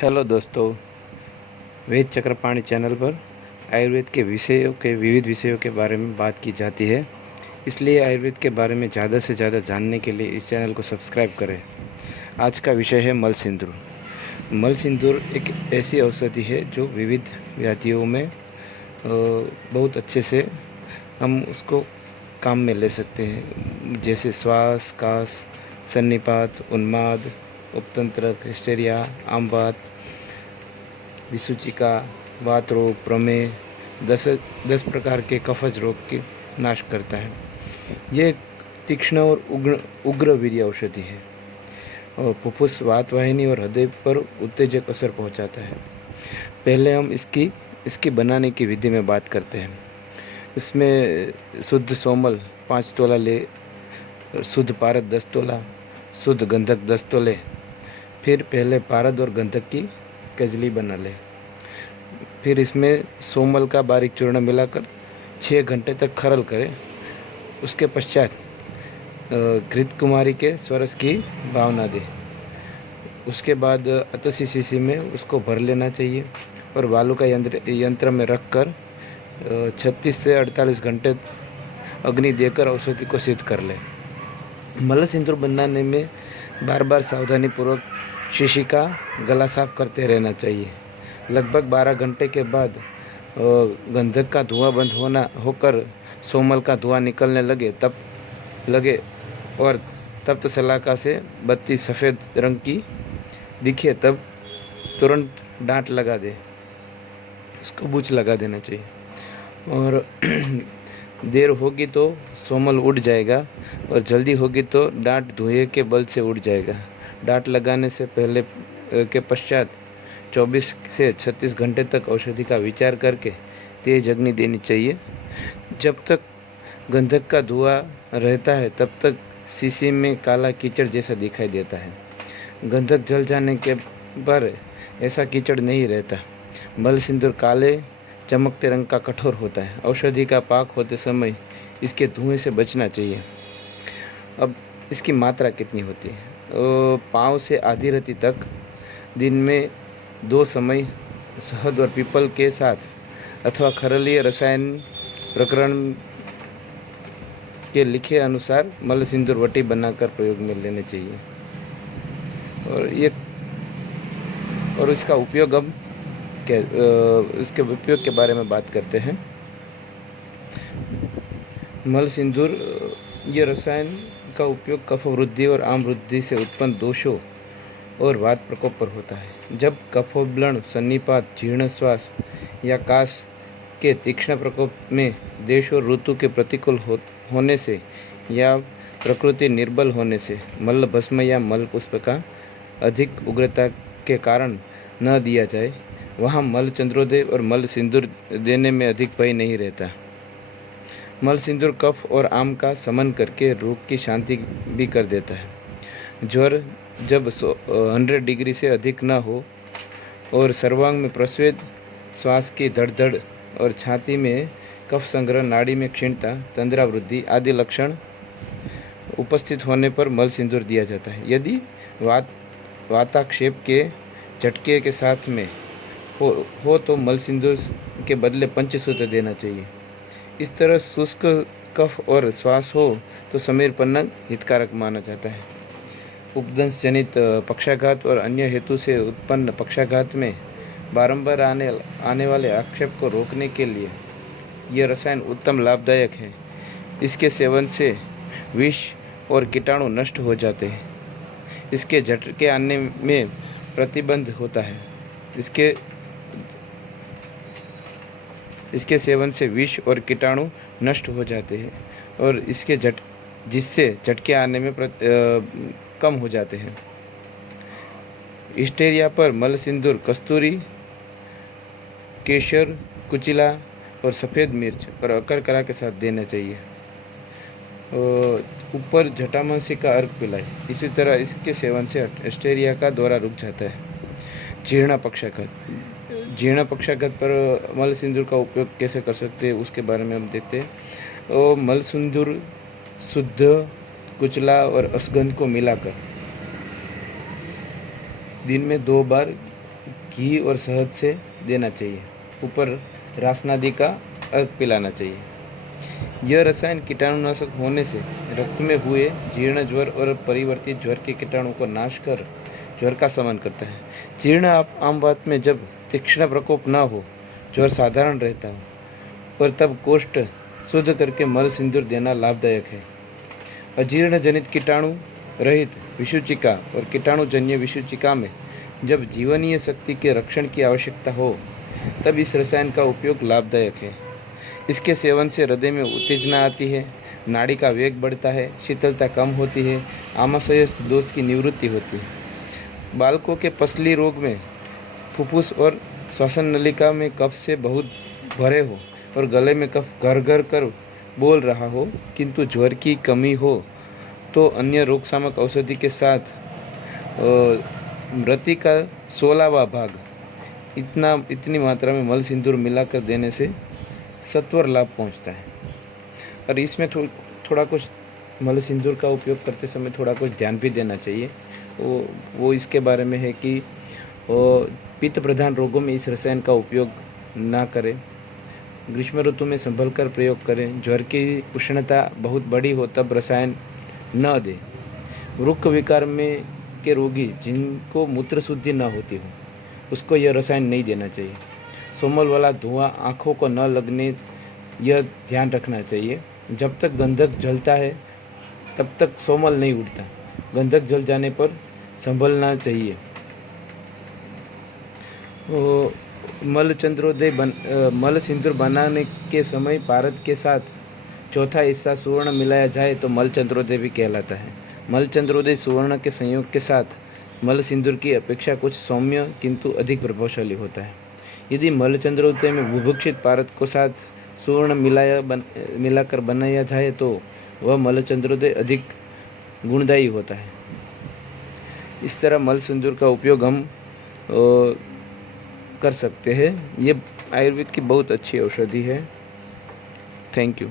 Hello दोस्तों, वेद Chakrapani channel पर आयुर्वेद के विविध विषयों के बारे में बात की जाती है। इसलिए आयुर्वेद के बारे में ज़्यादा से ज़्यादा जानने के लिए इस चैनल को सब्सक्राइब करें। आज का विषय है मल सिंदूर। मल सिंदूर एक ऐसी औषधि है जो विविध व्याधियों में बहुत अच्छे से हम उसको काम में ले सकते हैं, जैसे श्वास, कास, सन्निपात, उन्माद, उपतंत्र, हिस्टेरिया, आम वात, विसूचिका, वात रोग, प्रमेह, 10 प्रकार के कफज रोग के नाश करता है। ये एक तीक्ष्ण और उग्र वीर्य औषधि है और फुफ्फुस, वात वाहिनी और हृदय पर उत्तेजक असर पहुंचाता है। पहले हम इसकी बनाने की विधि में बात करते हैं। इसमें शुद्ध सोमल 5 तोला ले, शुद्ध पारद 10 तोला, शुद्ध गंधक 10 तोले। फिर पहले पारद और गंधक की कजली बना ले। फिर इसमें सोमल का बारीक चूर्ण मिलाकर 6 घंटे तक खरल करें। उसके पश्चात घृत कुमारी के स्वरस की भावना दे। उसके बाद अतसी शीशी में उसको भर लेना चाहिए और बालू का यंत्र में रख कर 36 से 48 घंटे अग्नि देकर औषधि को सिद्ध कर ले। मल सिंदूर बनाने में बार बार सावधानीपूर्वक शीशी का गला साफ करते रहना चाहिए। लगभग 12 घंटे के बाद गंधक का धुआं बंद होकर सोमल का धुआं निकलने लगे और तप्त सलाका से बत्ती सफ़ेद रंग की दिखे तब तुरंत डांट लगा दे, उसको बूच लगा देना चाहिए। और देर होगी तो सोमल उड़ जाएगा और जल्दी होगी तो डांट धुएं के बल से उड़ जाएगा। डांट लगाने से पहले के पश्चात 24 से 36 घंटे तक औषधि का विचार करके तेज अग्नि देनी चाहिए। जब तक गंधक का धुआं रहता है तब तक शीशी में काला कीचड़ जैसा दिखाई देता है। गंधक जल जाने के पर ऐसा कीचड़ नहीं रहता। मल सिंदूर काले चमकते रंग का कठोर होता है। औषधि का पाक होते समय इसके धुएं से बचना चाहिए। अब इसकी मात्रा कितनी होती है? पाँव से आधी रति तक दिन में 2 समय शहद और पीपल के साथ अथवा खरलीय रसायन प्रकरण के लिखे अनुसार मल सिंदूर वटी बनाकर प्रयोग में लेने चाहिए। और इसका उपयोग अब इसके उपयोग के बारे में बात करते हैं। मल सिंदूर ये रसायन का उपयोग कफ वृद्धि और आम वृद्धि से उत्पन्न दोषों और वात प्रकोप पर होता है। जब कफोबलन, सन्निपात, जीर्ण श्वास या कास के तीक्ष्ण प्रकोप में देश और ऋतु के प्रतिकूल होने से या प्रकृति निर्बल होने से मल भस्म या मल पुष्प का अधिक उग्रता के कारण न दिया जाए, वहाँ मल चंद्रोदय और मल सिंदूर देने में अधिक भय नहीं रहता। मल सिंदूर कफ और आम का समन करके रोग की शांति भी कर देता है। ज्वर जब 100 डिग्री से अधिक न हो और सर्वांग में प्रस्वेद, श्वास की धड़धड़ और छाती में कफ संग्रह, नाड़ी में क्षीणता, तंद्रा वृद्धि आदि लक्षण उपस्थित होने पर मल सिंदूर दिया जाता है। यदि वाताक्षेप के झटके के साथ में हो तो मल सिंदूर के बदले पंचसूत्र देना चाहिए। इस तरह शुष्क कफ और श्वास हो तो समीर पन्नग हितकारक माना जाता है। उपदंश जनित पक्षाघात और अन्य हेतु से उत्पन्न पक्षाघात में बारंबार आने वाले आक्षेप को रोकने के लिए यह रसायन उत्तम लाभदायक है। इसके सेवन से विष और कीटाणु नष्ट हो जाते हैं। इसके झटके आने में प्रतिबंध होता है। इसके सेवन से विष और कीटाणु नष्ट हो जाते हैं और जिससे झटके आने में कम हो जाते हैं। हिस्टेरिया पर मल सिंदूर कस्तूरी, केसर, कुचिला और सफ़ेद मिर्च और अकरकरा के साथ देना चाहिए। ऊपर जटामांसी का अर्क पिलाए। इसी तरह इसके सेवन से हिस्टेरिया का दौरा रुक जाता है। जीर्ण पक्षाघात पर मल सिंदूर का उपयोग कैसे कर सकते हैं उसके बारे में हम देखते हैं। तो मल सिंदूर शुद्ध, कुचला और असगंध को मिलाकर दिन में 2 बार घी और शहद से देना चाहिए। ऊपर रासनादी का अर्क पिलाना चाहिए। यह रसायन कीटाणुनाशक होने से रक्त में हुए जीर्ण ज्वर और परिवर्तित ज्वर के कीटाणु को नाश कर ज्वर का शमन करता है। जीर्ण आम बात में जब तीक्ष्ण प्रकोप न हो, ज्वर साधारण रहता हो और तब कोष्ठ शुद्ध करके मल सिंदूर देना लाभदायक है। अजीर्ण जनित कीटाणु रहित विषुचिका और कीटाणुजन्य विषुचिका में जब जीवनीय शक्ति के रक्षण की आवश्यकता हो, तब इस रसायन का उपयोग लाभदायक है। इसके सेवन से हृदय में उत्तेजना आती है, नाड़ी का वेग बढ़ता है, शीतलता कम होती है, आमाशयस्थ दोष की निवृत्ति होती है। बालकों के पसली रोग में फुफ्फुस और श्वसन नलिका में कफ से बहुत भरे हो और गले में कफ घर घर कर बोल रहा हो, किंतु ज्वर की कमी हो तो अन्य रोगशामक औषधि के साथ मृति का 16वां भाग इतनी मात्रा में मल सिंदूर मिलाकर देने से सत्वर लाभ पहुंचता है। और इसमें थोड़ा कुछ मल सिंदूर का उपयोग करते समय थोड़ा कुछ ध्यान भी देना चाहिए। वो इसके बारे में है कि पित्त प्रधान रोगों में इस रसायन का उपयोग ना करें, ग्रीष्म ऋतु में संभल कर प्रयोग करें, ज्वर की उष्णता बहुत बड़ी हो तब रसायन न दें, वृक्क विकार में के रोगी जिनको मूत्र शुद्धि न होती हो उसको यह रसायन नहीं देना चाहिए। सोमल वाला धुआं आँखों को न लगने यह ध्यान रखना चाहिए। जब तक गंधक जलता है तब तक सोमल नहीं उठता, गंधक जल जाने पर संभलना चाहिए। मल सिंदूर बनाने के समय पारद के साथ चौथा हिस्सा सुवर्ण मिलाया जाए तो मल चंद्रोदय भी कहलाता है। मल चंद्रोदय सुवर्ण के संयोग के साथ मल सिंदूर की अपेक्षा कुछ सौम्य किंतु अधिक प्रभावशाली होता है। यदि मल चंद्रोदय में बुभुक्षित पारद को साथ सुवर्ण मिलाकर बनाया जाए तो वह मल चंद्रोदय अधिक गुणदायी होता है। इस तरह मल सिंदूर का उपयोग हम कर सकते हैं। ये आयुर्वेद की बहुत अच्छी औषधि है। Thank you.